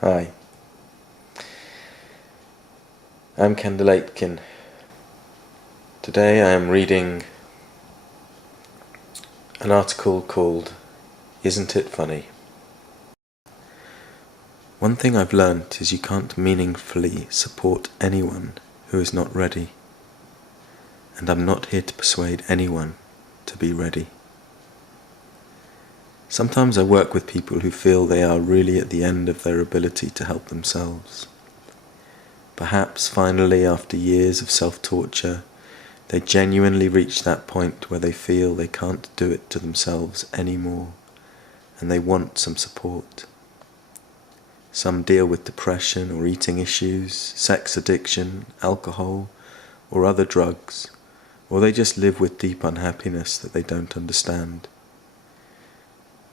Hi, I'm Kendall Aitken. Today I am reading an article called Isn't It Funny? One thing I've learnt is you can't meaningfully support anyone who is not ready, and I'm not here to persuade anyone to be ready. Sometimes I work with people who feel they are really at the end of their ability to help themselves. Perhaps finally, after years of self-torture, they genuinely reach that point where they feel they can't do it to themselves anymore, and they want some support. Some deal with depression or eating issues, sex addiction, alcohol, or other drugs, or they just live with deep unhappiness that they don't understand.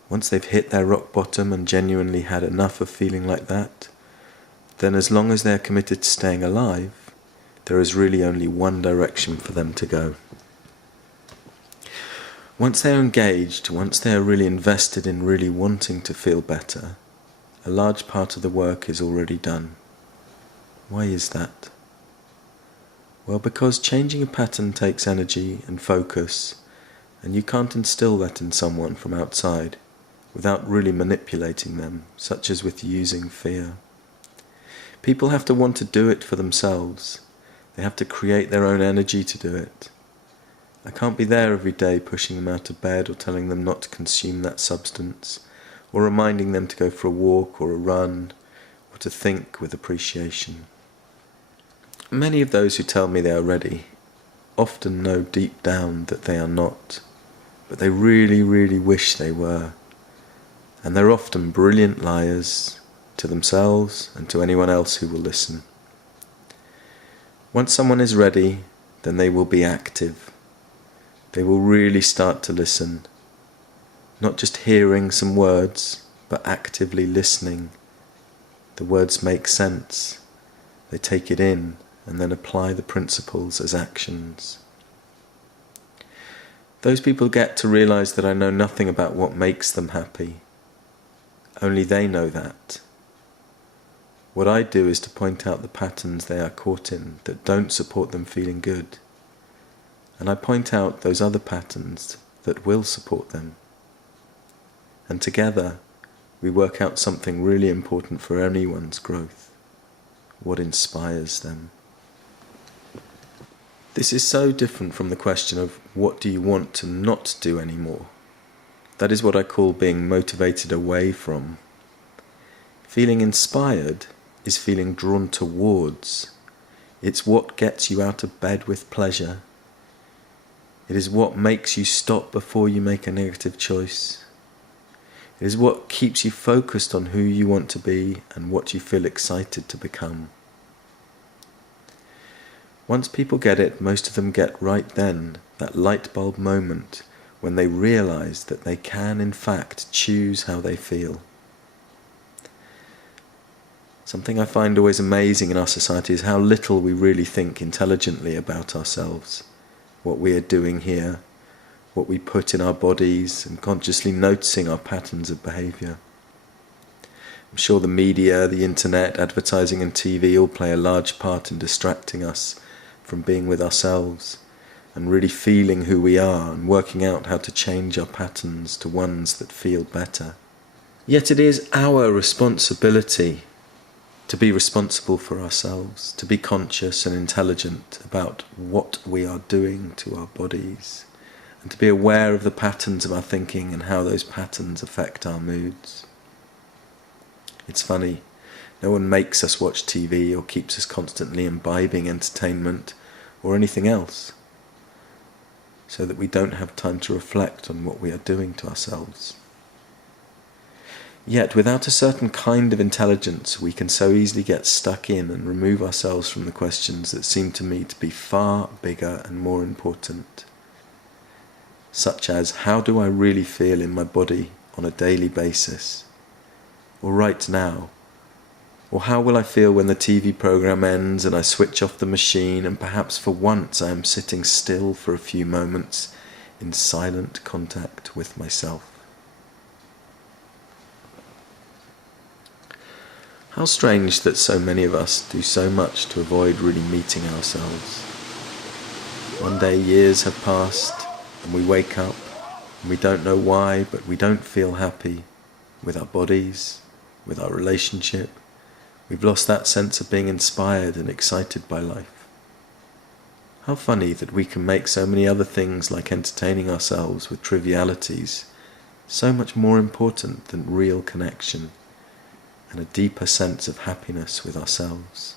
Once they've hit their rock bottom and genuinely had enough of feeling like that, then as long as they're committed to staying alive, there is really only one direction for them to go. Once they're engaged, once they are really invested in really wanting to feel better, a large part of the work is already done. Why is that? Well, because changing a pattern takes energy and focus, and you can't instill that in someone from outside without really manipulating them, such as with using fear. People have to want to do it for themselves. They have to create their own energy to do it. I can't be there every day pushing them out of bed or telling them not to consume that substance, or reminding them to go for a walk or a run, or to think with appreciation. Many of those who tell me they are ready often know deep down that they are not, but they really, really wish they were. And they're often brilliant liars to themselves and to anyone else who will listen. Once someone is ready, then they will be active. They will really start to listen, not just hearing some words, but actively listening. The words make sense. They take it in and then apply the principles as actions. Those people get to realize that I know nothing about what makes them happy. Only they know that. What I do is to point out the patterns they are caught in that don't support them feeling good. And I point out those other patterns that will support them. And together, we work out something really important for anyone's growth. What inspires them? This is so different from the question of what do you want to not do anymore? That is what I call being motivated away from. Feeling inspired is feeling drawn towards. It's what gets you out of bed with pleasure. It is what makes you stop before you make a negative choice. It is what keeps you focused on who you want to be and what you feel excited to become. Once people get it, most of them get right then, that light bulb moment when they realize that they can in fact choose how they feel. Something I find always amazing in our society is how little we really think intelligently about ourselves, what we are doing here, what we put in our bodies, and consciously noticing our patterns of behaviour. I'm sure the media, the internet, advertising and TV all play a large part in distracting us from being with ourselves and really feeling who we are and working out how to change our patterns to ones that feel better. Yet it is our responsibility to be responsible for ourselves, to be conscious and intelligent about what we are doing to our bodies, and to be aware of the patterns of our thinking and how those patterns affect our moods. It's funny, no one makes us watch TV or keeps us constantly imbibing entertainment or anything else, so that we don't have time to reflect on what we are doing to ourselves. Yet without a certain kind of intelligence, we can so easily get stuck in and remove ourselves from the questions that seem to me to be far bigger and more important, such as, how do I really feel in my body on a daily basis, or right now? Or how will I feel when the TV program ends and I switch off the machine and perhaps for once I am sitting still for a few moments in silent contact with myself? How strange that so many of us do so much to avoid really meeting ourselves. One day years have passed and we wake up and we don't know why, but we don't feel happy with our bodies, with our relationship. We've lost that sense of being inspired and excited by life. How funny that we can make so many other things like entertaining ourselves with trivialities so much more important than real connection and a deeper sense of happiness with ourselves.